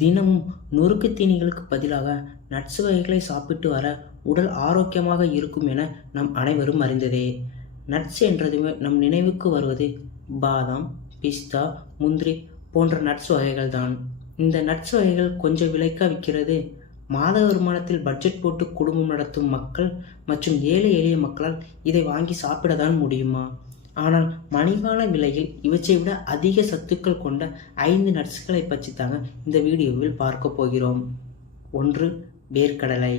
தினமும் நொறுக்கு தீனிகளுக்கு பதிலாக நட்ஸ் வகைகளை சாப்பிட்டு வர உடல் ஆரோக்கியமாக இருக்கும் என நம் அனைவரும் அறிந்ததே. நட்ஸ் என்றதுமே நம் நினைவுக்கு வருவது பாதாம், பிஸ்தா, முந்திரி போன்ற நட்ஸ் வகைகள் தான். இந்த நட்ஸ் வகைகள் கொஞ்சம் விலைக்கா விற்கிறது. மாத வருமானத்தில் பட்ஜெட் போட்டு குடும்பம் நடத்தும் மக்கள் மற்றும் ஏழை எளிய மக்களால் இதை வாங்கி சாப்பிடத்தான் முடியுமா? ஆனால் மலிவான விலையில் இவற்றை விட அதிக சத்துக்கள் கொண்ட 5 நட்ஸ்களை பற்றி தாங்க இந்த வீடியோவில் பார்க்க போகிறோம். 1. வேர்க்கடலை.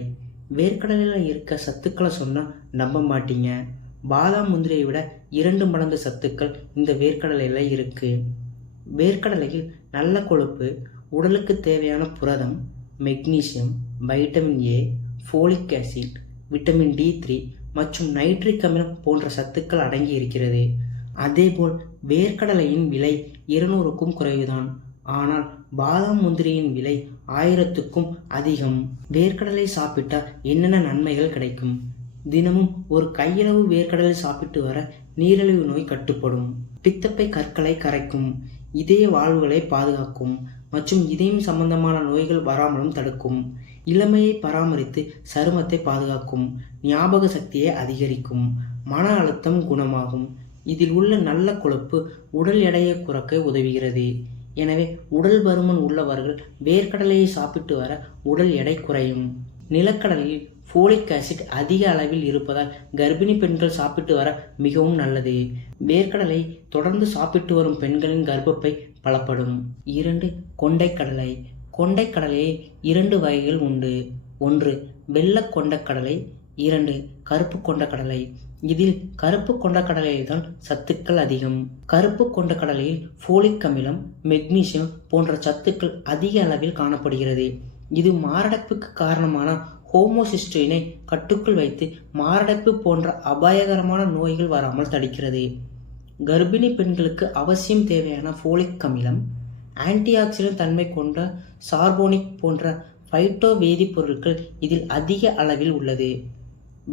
வேர்க்கடலையில் இருக்க சத்துக்களை சொன்னால் நம்ப மாட்டீங்க. பாதாம், முந்திரியை விட 2 மடங்கு சத்துக்கள் இந்த வேர்க்கடலையில் இருக்கு. வேர்க்கடலையில் நல்ல கொழுப்பு, உடலுக்கு தேவையான புரதம், magnesium, vitamin A, folic acid, vitamin D3 மற்றும் நைட்ரிக் அமிலம் போன்ற சத்துக்கள் அடங்கி இருக்கிறது. அதேபோல் வேர்க்கடலையின் விலை 200க்கும் குறைவுதான். ஆனால் பாதாம், முந்திரியின் விலை 1000க்கும் அதிகம். வேர்க்கடலை சாப்பிட்டால் என்னென்ன நன்மைகள் கிடைக்கும்? தினமும் ஒரு கையளவு வேர்க்கடலை சாப்பிட்டு வர நீரிழிவு நோய் கட்டுப்படும். பித்தப்பை கற்களை கரைக்கும். இதய வாழ்வுகளை பாதுகாக்கும் மற்றும் இதயம் சம்பந்தமான நோய்கள் வராமலும் தடுக்கும். இளமையை பராமரித்து சருமத்தை பாதுகாக்கும். ஞாபக சக்தியை அதிகரிக்கும். மன அழுத்தம் குணமாகும். இதில் உள்ள நல்ல கொழுப்பு உடல் எடையை குறைக்க உதவுகிறது. எனவே உடல் பருமன் உள்ளவர்கள் வேர்க்கடலையை சாப்பிட்டு வர உடல் எடை குறையும். நிலக்கடலையில் ஃபோலிக் ஆசிட் அதிக அளவில் இருப்பதால் கர்ப்பிணி பெண்கள் சாப்பிட்டு வர மிகவும் நல்லது. வேர்க்கடலை தொடர்ந்து சாப்பிட்டு வரும் பெண்களின் கர்ப்பப்பை பலப்படும். 2. கொண்டைக்கடலை. கொண்டைக்கடலையை 2 வகைகள் உண்டு. 1. வெள்ளை கொண்டைக்கடலை, 2. கருப்பு கொண்டைக்கடலை. இதில் கருப்பு கொண்டைக்கடலையில் தான் சத்துக்கள் அதிகம். கருப்பு கொண்டைக்கடலையில் ஃபோலிக் அமிலம், மெக்னீசியம் போன்ற சத்துக்கள் அதிக அளவில் காணப்படுகிறது. இது மாரடைப்புக்கு காரணமான ஹோமோசிஸ்டினை கட்டுக்குள் வைத்து மாரடைப்பு போன்ற அபாயகரமான நோய்கள் வராமல் தடுக்கிறது. கர்ப்பிணி பெண்களுக்கு அவசியம் தேவையான ஃபோலிக் அமிலம், ஆன்டி ஆக்சிடென்ட் தன்மை கொண்ட சார்போனிக் போன்ற பைட்டோ வேதிப்பொருட்கள் இதில் அதிக அளவில் உள்ளது.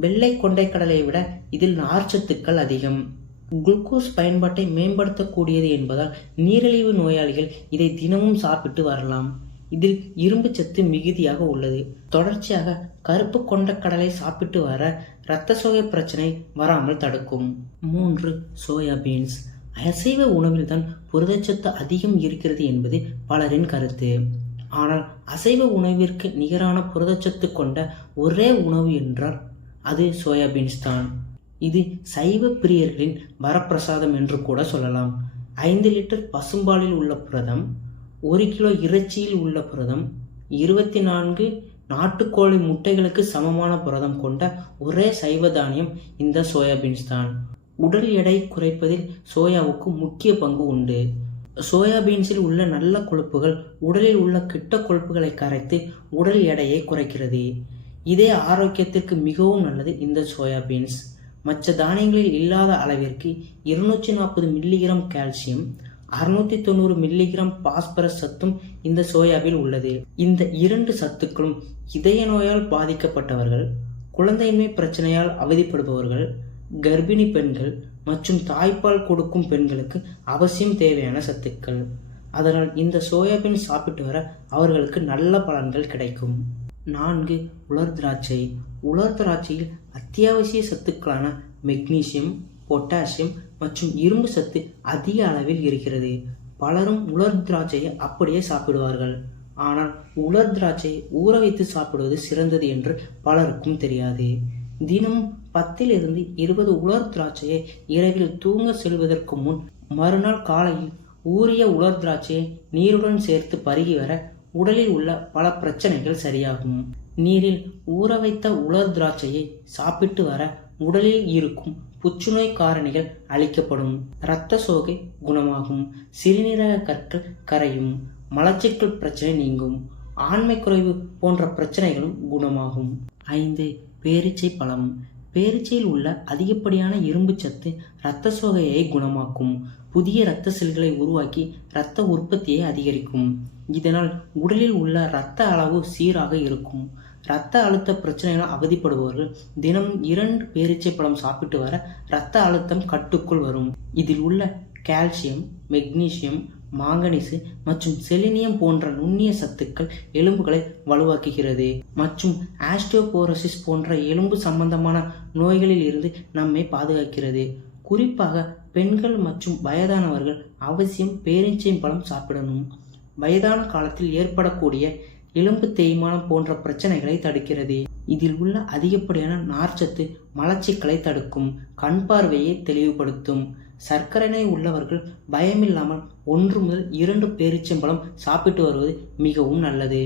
வெள்ளை கொண்டைக்கடலை விட இதில் நார்ச்சத்துக்கள் அதிகம். குளுக்கோஸ் பயன்பாட்டை மேம்படுத்தக்கூடியது என்பதால் நீரிழிவு நோயாளிகள் இதை தினமும் சாப்பிட்டு வரலாம். இதில் இரும்பு சத்து மிகுதியாக உள்ளது. தொடர்ச்சியாக கருப்பு கொண்டைக்கடலை சாப்பிட்டு வர இரத்த சோகை பிரச்சனை வராமல் தடுக்கும். 3. சோயாபீன்ஸ். அசைவ உணவில்தான் புரதச்சத்து அதிகம் இருக்கிறது என்பது பலரின் கருத்து. ஆனால் அசைவ உணவிற்கு நிகரான புரதச்சத்து கொண்ட ஒரே உணவு என்றால் அது சோயாபீன்ஸ் தான். இது சைவ பிரியர்களின் வரப்பிரசாதம் என்று கூட சொல்லலாம். 5 லிட்டர் பசும்பாலில் உள்ள புரதம், 1 கிலோ இறைச்சியில் உள்ள புரதம், 24 நாட்டுக்கோழி முட்டைகளுக்கு சமமான புரதம் கொண்ட ஒரே சைவ தானியம் இந்த சோயாபீன்ஸ் தான். உடல் எடை குறைப்பதில் சோயாவுக்கு முக்கிய பங்கு உண்டு. சோயாபீன்ஸில் உள்ள நல்ல கொழுப்புகள் உடலில் உள்ள கெட்ட கொழுப்புகளை கரைத்து உடல் எடையை குறைக்கிறது. இதே ஆரோக்கியத்திற்கு மிகவும் நல்லது இந்த சோயாபீன்ஸ். மற்ற தானியங்களில் இல்லாத அளவிற்கு 240 மில்லிகிராம் கால்சியம், 690 மில்லிகிராம் பாஸ்பரஸ் சத்தும் இந்த சோயாவில் உள்ளது. இந்த 2 சத்துக்களும் இதய நோயால் பாதிக்கப்பட்டவர்கள், குழந்தையின்மை பிரச்சனையால் அவதிப்படுபவர்கள், கர்ப்பிணி பெண்கள் மற்றும் தாய்ப்பால் கொடுக்கும் பெண்களுக்கு அவசியம் தேவையான சத்துக்கள். அதனால் இந்த சோயாபீன் சாப்பிட்டு வர அவர்களுக்கு நல்ல பலன்கள் கிடைக்கும். 4. உலர் திராட்சை. உலர் திராட்சையில் அத்தியாவசிய சத்துக்களான மெக்னீசியம், பொட்டாசியம் மற்றும் இரும்பு சத்து அதிக அளவில் இருக்கிறது. பலரும் உலர் திராட்சையை அப்படியே சாப்பிடுவார்கள். ஆனால் உலர் திராட்சையை ஊற வைத்து சாப்பிடுவது சிறந்தது என்று பலருக்கும் தெரியாது. தினமும் 10 - 20 உலர் திராட்சையை இரவில் தூங்க செல்வதற்கு முன் மறுநாள் காலையில் ஊறிய உலர் திராட்சையை நீருடன் சேர்த்து பருகி வர உடலில் உள்ள பல பிரச்சனைகள் சரியாகும். நீரில் ஊற வைத்த உலர் திராட்சையை சாப்பிட்டு வர உடலில் இருக்கும் புற்றுநோய் காரணிகள் அழிக்கப்படும். இரத்த சோகை குணமாகும். சிறுநீரக கற்கள் கரையும். மலச்சிக்கல் பிரச்சனை நீங்கும். ஆண்மை குறைவு போன்ற பிரச்சனைகளும் குணமாகும். 5. பேரீச்சை பழம். பேரீச்சையில் உள்ள அதிகப்படியான இரும்பு சத்து இரத்த சோகையை குணமாக்கும். புதிய இரத்த செல்களை உருவாக்கி இரத்த உற்பத்தியை அதிகரிக்கும். இதனால் உடலில் உள்ள இரத்த அளவு சீராக இருக்கும். இரத்த அழுத்த பிரச்சனைகளால் அவதிப்படுபவர்கள் தினமும் 2 பேரீச்சை பழம் சாப்பிட்டு வர இரத்த அழுத்தம் கட்டுக்குள் வரும். இதில் உள்ள கால்சியம், மெக்னீசியம் மாங்கனீசு மற்றும் செலினியம் போன்ற நுண்ணிய சத்துக்கள் எலும்புகளை வலுவாக்குகிறது மற்றும் ஆஸ்டியோபோரோசிஸ் போன்ற எலும்பு சம்பந்தமான நோய்களில் இருந்து நம்மை பாதுகாக்கிறது. குறிப்பாக பெண்கள் மற்றும் வயதானவர்கள் அவசியம் பேரீச்சம்பழம் சாப்பிடணும். வயதான காலத்தில் ஏற்படக்கூடிய எலும்பு தேய்மானம் போன்ற பிரச்சனைகளை தடுக்கிறது. இதில் உள்ள அதிகப்படியான நார்ச்சத்து மலச்சிக்கலை தடுக்கும், கண் பார்வையை தெளிவுபடுத்தும். சர்க்கரை நோய் உள்ளவர்கள் பயமில்லாமல் 1 முதல் 2 பேரீச்சம்பழம் சாப்பிட்டு வருவது மிகவும் நல்லது.